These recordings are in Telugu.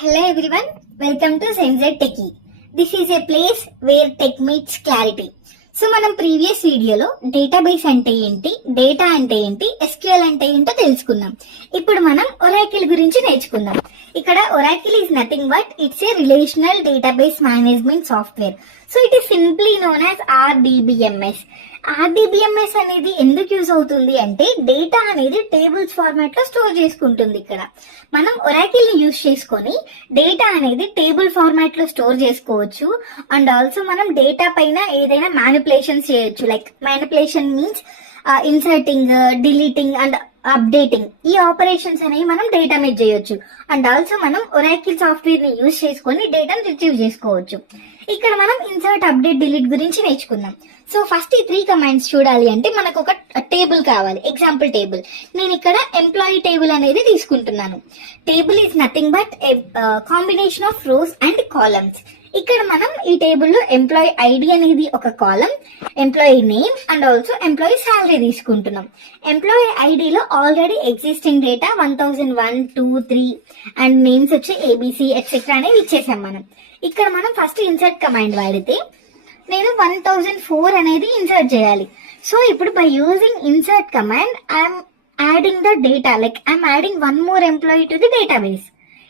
Hello everyone, welcome to Sense Techie. This is a place where tech meets clarity. So మనం ప్రీవియస్ వీడియోలో డేటాబేస్ అంటే ఏంటి, డేటా అంటే ఏంటి, ఎస్క్యూఎల్ అంటే ఏంటో తెలుసుకున్నాం. ఇప్పుడు మనం ఒరాకిల్ గురించి నేర్చుకుందాం. ఇక్కడ Oracle is nothing but it's a relational database management software. So it is simply known as RDBMS. RDBMS అనేది ఎందుకు యూజ్ అవుతుంది అంటే డేటా అనేది టేబుల్స్ ఫార్మాట్ లో స్టోర్ చేసుకుంటుంది. ఇక్కడ మనం ఒరాకిల్ ని యూజ్ చేసుకొని డేటా అనేది టేబుల్ ఫార్మాట్ లో స్టోర్ చేసుకోవచ్చు. అండ్ ఆల్సో మనం డేటా పైన ఏదైనా మ్యానిపులేషన్స్ చేయొచ్చు. Like manipulation means inserting, deleting and updating. ఈ ఆపరేషన్స్ అనేవి మనం డేటా మీద చేయొచ్చు. అండ్ ఆల్సో మనం ఒరాకిల్ సాఫ్ట్వేర్ ని యూజ్ చేసుకొని డేటాను రిట్రీవ్ చేసుకోవచ్చు. ఇక్కడ మనం ఇన్సర్ట్, అప్డేట్, డిలీట్ గురించి నేర్చుకుందాం. సో ఫస్ట్ ఈ 3 కమాండ్స్ చూడాలి అంటే మనకు ఒక టేబుల్ కావాలి. Example table. నేను ఇక్కడ ఎంప్లాయీ టేబుల్ అనేది తీసుకుంటున్నాను. Table is nothing but combination of rows and columns. ఇక్కడ మనం ఈ టేబుల్లో ఎంప్లాయీ ఐడి అనేది ఒక column, employee name and also employee salary తీసుకుంటున్నాం. ఎంప్లాయీ ఐడిలో already existing data 1001, 2, 3 and names వచ్చి ఏబిసి ఎట్సెట్రా అనేవి ఇచ్చేసాం మనం. ఇక్కడ మనం ఫస్ట్ ఇన్సర్ట్ కమాండ్ వాడితే నేను 1004 అనేది ఇన్సర్ట్ చేయాలి. సో ఇప్పుడు by using insert command I'm adding the data, like I'm adding 1 more employee to the database.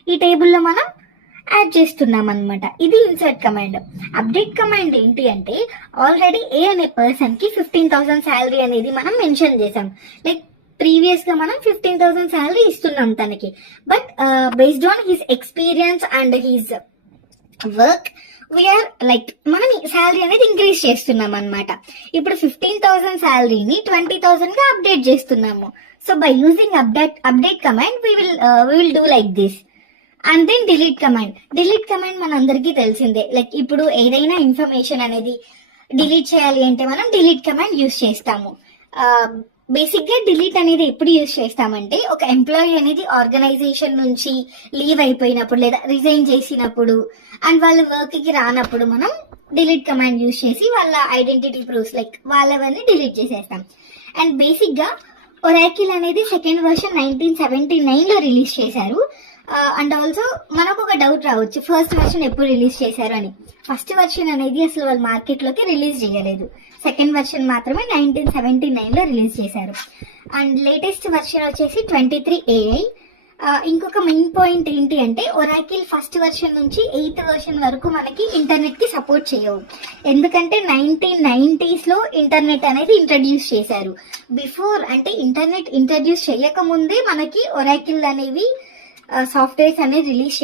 ఈ టేబుల్లో మనం యాడ్ చేస్తున్నాం అనమాట. ఇది ఇన్సర్ట్ కమాండ్. అప్డేట్ కమాండ్ ఏంటి అంటే ఆల్రెడీ ఏ అనే పర్సన్ కి 15,000 శాలరీ అనేది మనం మెన్షన్ చేసాం. లైక్ ప్రీవియస్ గా మనం 15,000 శాలరీ ఇస్తున్నాం తనకి. But based on his experience and his work we are like మనం శాలరీ అనేది ఇంక్రీజ్ చేస్తున్నాం అనమాట. ఇప్పుడు 15,000 శాలరీని 20,000 గా అప్డేట్ చేస్తున్నాము. So by using update command we will do like this. And then delete command. Delete command మన అందరికీ తెలిసిందే. లైక్ ఇప్పుడు ఏదైనా ఇన్ఫర్మేషన్ అనేది డిలీట్ చేయాలి అంటే మనం డిలీట్ కమాండ్ యూజ్ చేస్తాము. బేసిక్ గా డిలీట్ అనేది ఎప్పుడు యూజ్ చేస్తామంటే ఒక ఎంప్లాయీ అనేది ఆర్గనైజేషన్ నుంచి లీవ్ అయిపోయినప్పుడు లేదా రిజైన్ చేసినప్పుడు అండ్ వాళ్ళ వర్క్ కి రానప్పుడు మనం డిలీట్ కమాండ్ యూజ్ చేసి వాళ్ళ ఐడెంటిటీ ప్రూఫ్స్ లైక్ వాళ్ళవన్నీ డిలీట్ చేసేస్తాం. అండ్ బేసిక్ గా ఒరాకిల్ అనేది సెకండ్ వర్షన్ 1979 లో రిలీజ్ చేశారు. అండ్ ఆల్సో మనకు ఒక డౌట్ రావచ్చు, ఫస్ట్ వర్షన్ ఎప్పుడు రిలీజ్ చేశారు అని. ఫస్ట్ వర్షన్ అనేది అసలు వాళ్ళు మార్కెట్ లోకి రిలీజ్ చేయలేదు. సెకండ్ వర్షన్ మాత్రమే 1979 లో రిలీజ్ చేశారు. అండ్ లేటెస్ట్ వర్షన్ వచ్చేసి 23 AI. ఇంకొక మెయిన్ పాయింట్ ఏంటి అంటే ఒరాకిల్ ఫస్ట్ వర్షన్ నుంచి 8th వర్షన్ వరకు మనకి ఇంటర్నెట్ కి సపోర్ట్ చేయవు. ఎందుకంటే 1990s లో ఇంటర్నెట్ అనేది ఇంట్రడ్యూస్ చేశారు. బిఫోర్ అంటే ఇంటర్నెట్ ఇంట్రడ్యూస్ చేయక ముందే మనకి ఒరాకిల్ అనేవి సాఫ్ట్వేర్స్ అనేది రిలీజ్